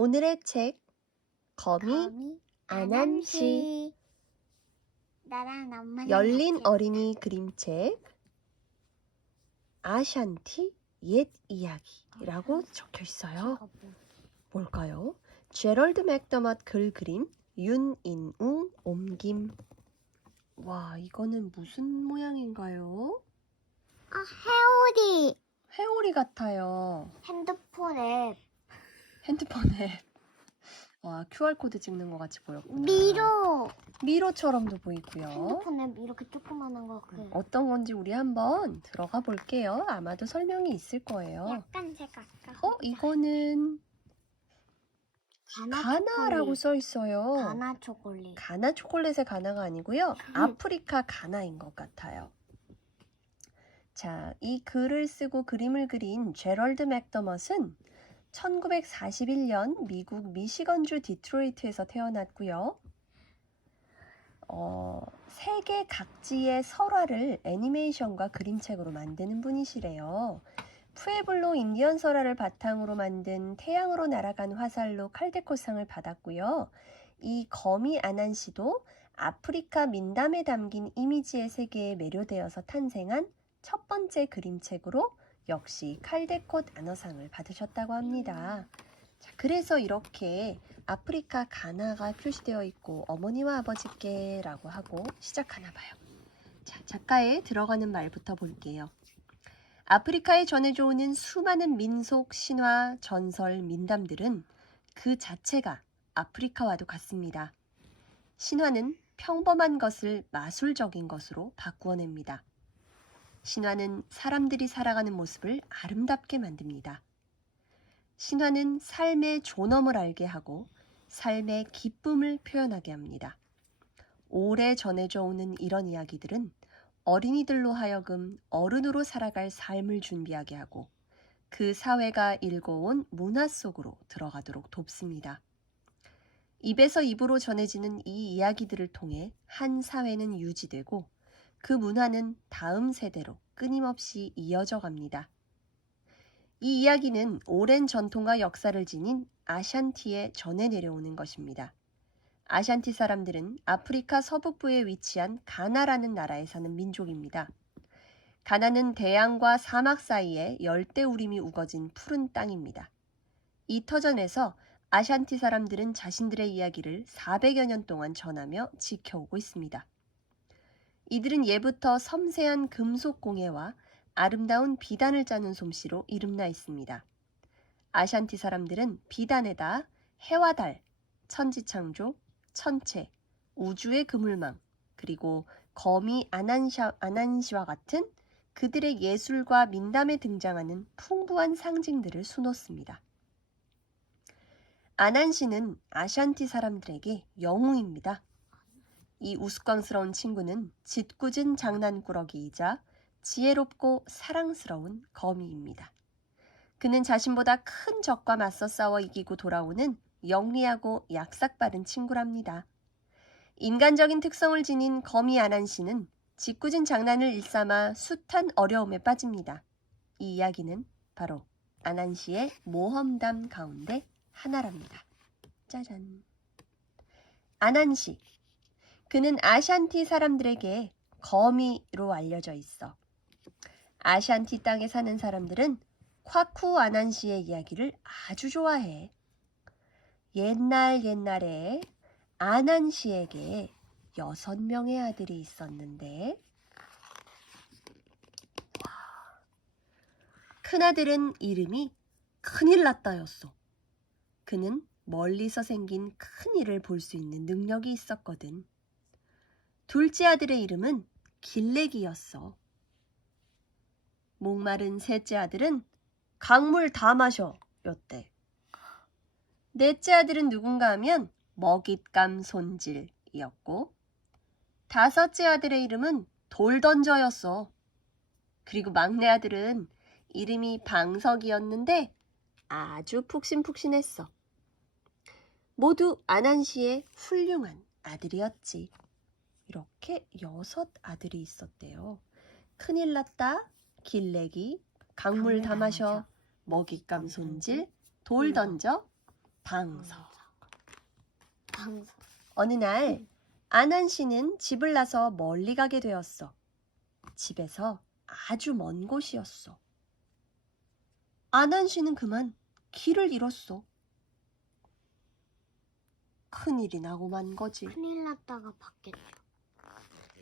오늘의 책 거미 거미 안한시 나랑 엄마 열린 어린이 그림책 아샨티 옛 이야기라고 적혀 있어요. 뭘까요? 제럴드 맥더맛 글 그림 윤인웅 옮김 와 이거는 무슨 모양인가요? 아 해오리 회오리 같아요. 핸드폰 앱 핸드폰에 와 QR 코드 찍는 것 같이 보였구나. 미로 미로처럼도 보이고요. 핸드폰 앱 이렇게 조그만한 거 그. 어떤 건지 우리 한번 들어가 볼게요. 아마도 설명이 있을 거예요. 약간 제가 아까 어 이거는 가나 가나라고. 써 있어요. 가나 초콜릿 가나 초콜릿의 가나가 아니고요. 아프리카 가나인 것 같아요. 자, 이 글을 쓰고 그림을 그린 제럴드 맥더머스는 1941년 미국 미시건주 디트로이트에서 태어났고요. 어, 세계 각지의 설화를 애니메이션과 그림책으로 만드는 분이시래요. 푸에블로 인디언 설화를 바탕으로 만든 태양으로 날아간 화살로 칼데코상을 받았고요. 이 거미 아난시도 아프리카 민담에 담긴 이미지의 세계에 매료되어서 탄생한 첫 번째 그림책으로 역시 칼데콧 아너상을 받으셨다고 합니다. 자, 그래서 이렇게 아프리카 가나가 표시되어 있고 어머니와 아버지께라고 하고 시작하나 봐요. 자, 작가의 들어가는 말부터 볼게요. 아프리카에 전해져 오는 수많은 민속, 신화, 전설, 민담들은 그 자체가 아프리카와도 같습니다. 신화는 평범한 것을 마술적인 것으로 바꾸어냅니다. 신화는 사람들이 살아가는 모습을 아름답게 만듭니다. 신화는 삶의 존엄을 알게 하고 삶의 기쁨을 표현하게 합니다. 오래 전해져 오는 이런 이야기들은 어린이들로 하여금 어른으로 살아갈 삶을 준비하게 하고 그 사회가 일궈온 문화 속으로 들어가도록 돕습니다. 입에서 입으로 전해지는 이 이야기들을 통해 한 사회는 유지되고 그 문화는 다음 세대로 끊임없이 이어져 갑니다. 이 이야기는 오랜 전통과 역사를 지닌 아샨티에 전해 내려오는 것입니다. 아샨티 사람들은 아프리카 서북부에 위치한 가나라는 나라에 사는 민족입니다. 가나는 대양과 사막 사이에 열대 우림이 우거진 푸른 땅입니다. 이 터전에서 아샨티 사람들은 자신들의 이야기를 400여 년 동안 전하며 지켜오고 있습니다. 이들은 예부터 섬세한 금속 공예와 아름다운 비단을 짜는 솜씨로 이름나 있습니다. 아샨티 사람들은 비단에다 해와 달, 천지창조, 천체, 우주의 그물망, 그리고 거미 아난샤, 아난시와 같은 그들의 예술과 민담에 등장하는 풍부한 상징들을 수놓습니다. 아난시는 아샨티 사람들에게 영웅입니다. 이 우스꽝스러운 친구는 짓궂은 장난꾸러기이자 지혜롭고 사랑스러운 거미입니다. 그는 자신보다 큰 적과 맞서 싸워 이기고 돌아오는 영리하고 약삭빠른 친구랍니다. 인간적인 특성을 지닌 거미 아난시는 짓궂은 장난을 일삼아 숱한 어려움에 빠집니다. 이 이야기는 바로 아난시의 모험담 가운데 하나랍니다. 짜잔. 아난시. 그는 아샨티 사람들에게 거미로 알려져 있어. 아샨티 땅에 사는 사람들은 콰쿠 아난시의 이야기를 아주 좋아해. 옛날 옛날에 아난시에게 여섯 명의 아들이 있었는데 큰아들은 이름이 큰일 났다였어. 그는 멀리서 생긴 큰 일을 볼 수 있는 능력이 있었거든. 둘째 아들의 이름은 길레기였어. 목마른 셋째 아들은 강물 다 마셔 였대. 넷째 아들은 누군가 하면 먹잇감 손질이었고 다섯째 아들의 이름은 돌 던져였어. 그리고 막내 아들은 이름이 방석이었는데 아주 푹신푹신했어. 모두 아난시의 훌륭한 아들이었지. 이렇게 여섯 아들이 있었대요. 큰일 났다, 길내기, 강물 다 마셔, 먹잇감 손질, 돌 던져, 방석. 방석. 어느 날 아난 씨는 집을 나서 멀리 가게 되었어. 집에서 아주 먼 곳이었어. 아난 씨는 그만 길을 잃었어. 큰일이 나고 만 거지. 큰일 났다가 바뀌었죠.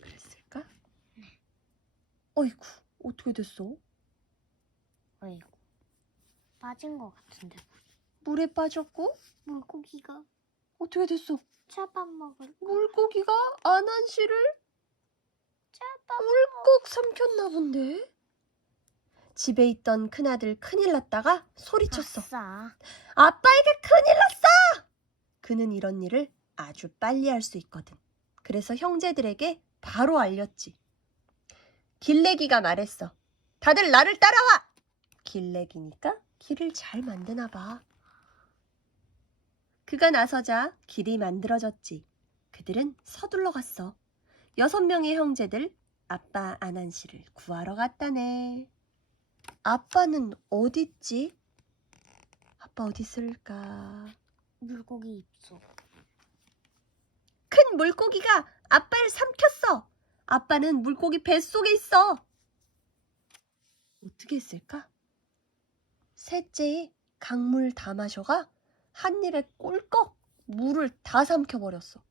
그랬을까? 어이구, 어떻게 됐어? 어이구. 빠진 것 같은데. 물에 빠졌고 물고기가 어떻게 됐어? 차밥 먹을 물고기가 아난 씨를 차밥 꿀꺽 삼켰나 본데? 집에 있던 큰아들 큰일 났다가 소리쳤어. 아싸. 아빠에게 큰일 났어! 그는 이런 일을 아주 빨리 할 수 있거든. 그래서 형제들에게 바로 알렸지. 길래기가 말했어. 다들 나를 따라와! 길래기니까 길을 잘 만드나 봐. 그가 나서자 길이 만들어졌지. 그들은 서둘러 갔어. 여섯 명의 형제들 아빠 아난 씨를 구하러 갔다네. 아빠는 어딨지? 아빠 어디 있을까? 물고기 입속. 큰 물고기가 아빠를 삼켰어. 아빠는 물고기 뱃속에 있어. 어떻게 했을까? 셋째에 강물 다 마셔가 한 입에 꿀꺽 물을 다 삼켜버렸어.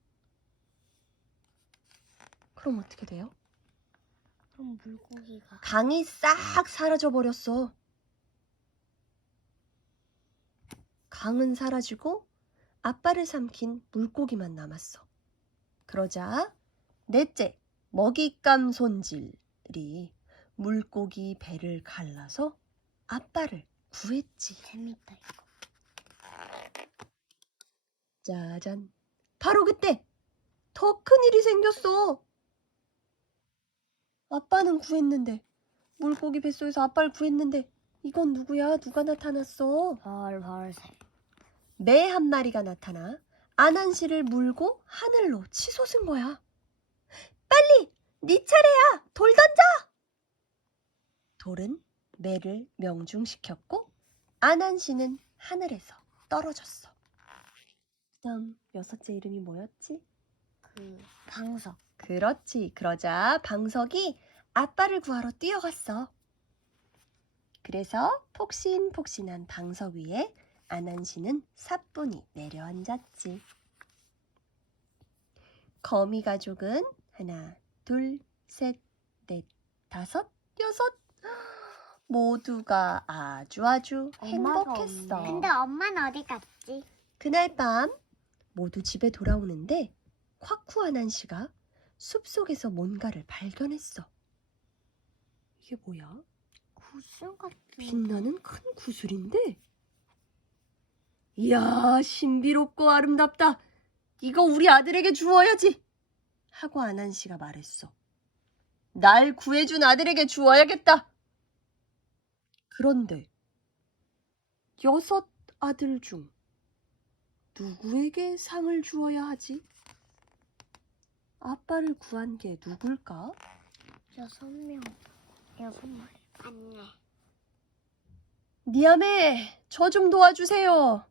그럼 어떻게 돼요? 그럼 물고기가 강이 싹 사라져 버렸어. 강은 사라지고 아빠를 삼킨 물고기만 남았어. 그러자 넷째 먹잇감 손질이 물고기 배를 갈라서 아빠를 구했지. 재밌다 이거. 짜잔. 바로 그때 더 큰 일이 생겼어. 아빠는 구했는데 물고기 뱃속에서 아빠를 구했는데 이건 누구야? 누가 나타났어? 벌벌새. 매 한 마리가 나타나 아난 씨를 물고 하늘로 치솟은 거야. 빨리 네 차례야. 돌 던져. 돌은 매를 명중시켰고 아난 씨는 하늘에서 떨어졌어. 그다음 여섯째 이름이 뭐였지? 그 방석. 그렇지. 그러자 방석이 아빠를 구하러 뛰어갔어. 그래서 폭신폭신한 방석 위에 아난 씨는 사뿐히 내려앉았지. 거미 가족은 하나, 둘, 셋, 넷, 다섯, 여섯 모두가 아주 아주 행복했어. 근데 엄마는 어디 갔지? 그날 밤 모두 집에 돌아오는데 夸쿠아난 씨가 숲속에서 뭔가를 발견했어. 이게 뭐야? 구슬 같은. 빛나는 큰 구슬인데? 이야, 신비롭고 아름답다. 이거 우리 아들에게 주어야지. 하고 아난 씨가 말했어. 날 구해준 아들에게 주어야겠다. 그런데 여섯 아들 중 누구에게 상을 주어야 하지? 아빠를 구한 게 누굴까? 여섯 명. 여섯 마리. 맞네. 니아메, 저 좀 도와주세요.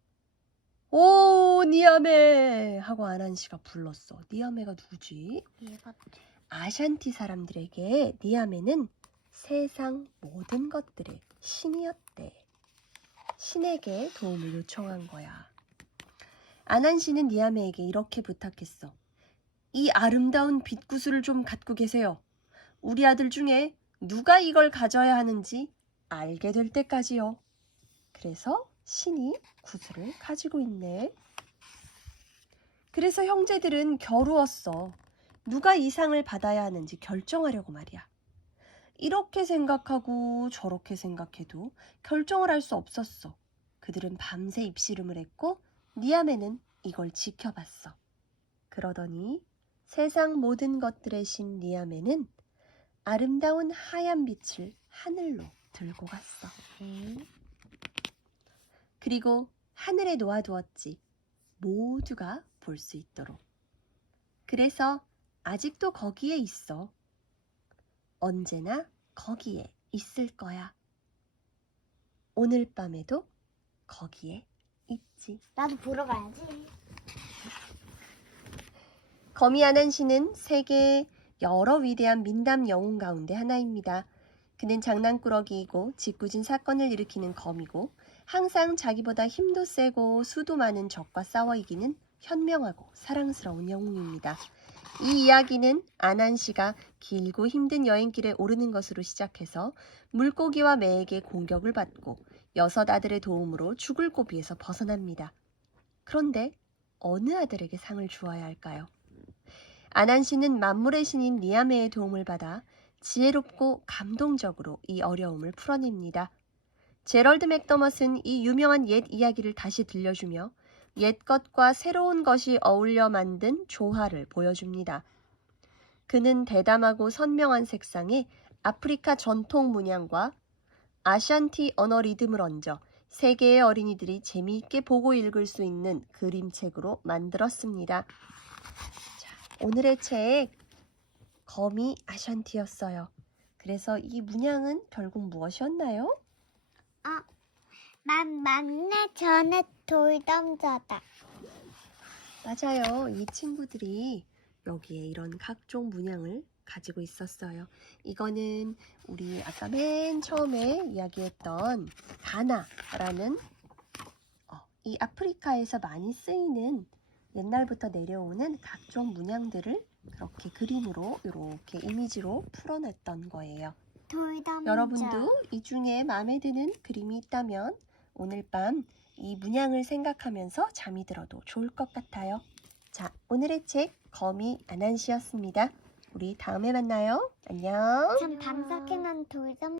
오, 니아메 하고 아난 씨가 불렀어. 니아메가 누구지? 얘. 아샨티 사람들에게 니아메는 세상 모든 것들의 신이었대. 신에게 도움을 요청한 거야. 아난 씨는 니아메에게 이렇게 부탁했어. 이 아름다운 빛구슬을 좀 갖고 계세요. 우리 아들 중에 누가 이걸 가져야 하는지 알게 될 때까지요. 그래서 신이 구슬을 가지고 있네. 그래서 형제들은 겨루었어. 누가 이 상을 받아야 하는지 결정하려고 말이야. 이렇게 생각하고 저렇게 생각해도 결정을 할 수 없었어. 그들은 밤새 입씨름을 했고 니아메는 이걸 지켜봤어. 그러더니 세상 모든 것들의 신 니아메는 아름다운 하얀 빛을 하늘로 들고 갔어. 네. 그리고 하늘에 놓아두었지. 모두가 볼 수 있도록. 그래서 아직도 거기에 있어. 언제나 거기에 있을 거야. 오늘 밤에도 거기에 있지. 나도 보러 가야지. 거미 아난시는 세계의 여러 위대한 민담 영웅 가운데 하나입니다. 그는 장난꾸러기이고 짓궂은 사건을 일으키는 거미고 항상 자기보다 힘도 세고 수도 많은 적과 싸워 이기는 현명하고 사랑스러운 영웅입니다. 이 이야기는 아난시가 길고 힘든 여행길에 오르는 것으로 시작해서 물고기와 매에게 공격을 받고 여섯 아들의 도움으로 죽을 고비에서 벗어납니다. 그런데 어느 아들에게 상을 주어야 할까요? 아난시는 만물의 신인 니아메의 도움을 받아 지혜롭고 감동적으로 이 어려움을 풀어냅니다. 제럴드 맥더머스는 이 유명한 옛 이야기를 다시 들려주며 옛 것과 새로운 것이 어울려 만든 조화를 보여줍니다. 그는 대담하고 선명한 색상의 아프리카 전통 문양과 아샨티 언어 리듬을 얹어 세계의 어린이들이 재미있게 보고 읽을 수 있는 그림책으로 만들었습니다. 자, 오늘의 책 거미 아샨티였어요. 그래서 이 문양은 결국 무엇이었나요? 난 만내 전에 돌담자다. 맞아요. 이 친구들이 여기에 이런 각종 문양을 가지고 있었어요. 이거는 우리 아까 맨 처음에 이야기했던 가나라는 어, 이 아프리카에서 많이 쓰이는 옛날부터 내려오는 각종 문양들을 그렇게 그림으로 이렇게 이미지로 풀어냈던 거예요. 돌담자. 여러분도 이 중에 마음에 드는 그림이 있다면 오늘 밤 이 문양을 생각하면서 잠이 들어도 좋을 것 같아요. 자, 오늘의 책 거미 아난시였습니다. 우리 다음에 만나요. 안녕. 참 밤새기는 돌담.